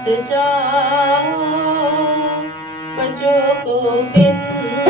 ਮਤ ਜਾਓ ਬਚੋ ਗੋਬਿੰਦ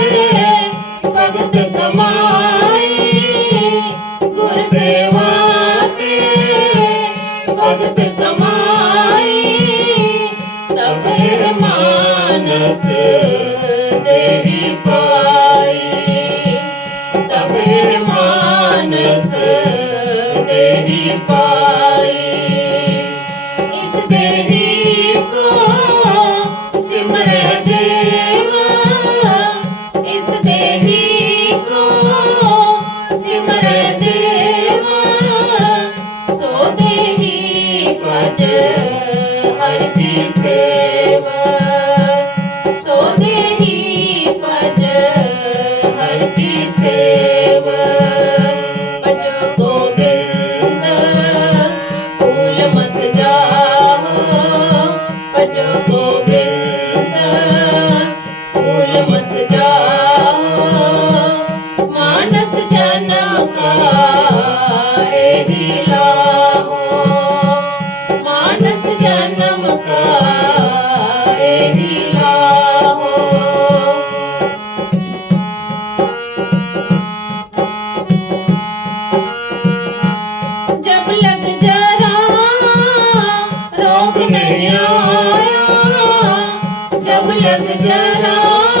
ਨਸ ਤੇਰੀ ਪਾਈ लग जरा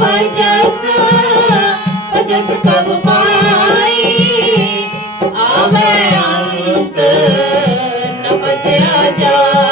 ਭਜਸ ਭਜਸ ਕਬ ਪਾਈ। ਆਵੇ ਅੰਤ ਨ ਬਚਿਆ ਜਾ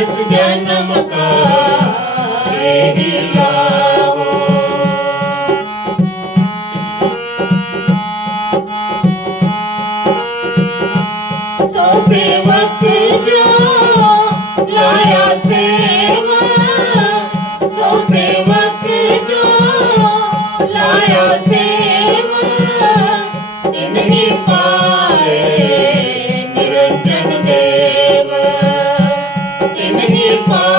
इस जन्म का यही लाऊं सेवक जो लाया सेवा सो सेवक जो लाया ਤਿਨ ਹੀ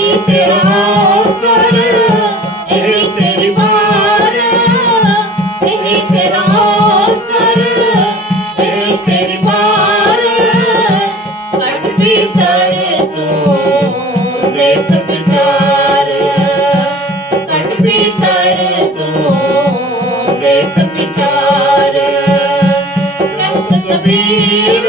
ਇਹੀ ਤੇਰਾ ਅਵਸਰ, ਇਹੀ ਤੇਰੀ ਬਾਰ ਇਹੀ ਤੇਰਾ ਅਵਸਰ, ਇਹੀ ਤੇਰੀ ਬਾਰ ਕੱਟ ਭੀਤਰ ਤੂੰ, ਦੇਖ ਵਿਚਾਰ। ਕੱਟ ਭੀਤਰ ਤੂੰ, ਦੇਖ ਵਿਚਾਰ। ਕਹਿਤ ਕਬੀਰ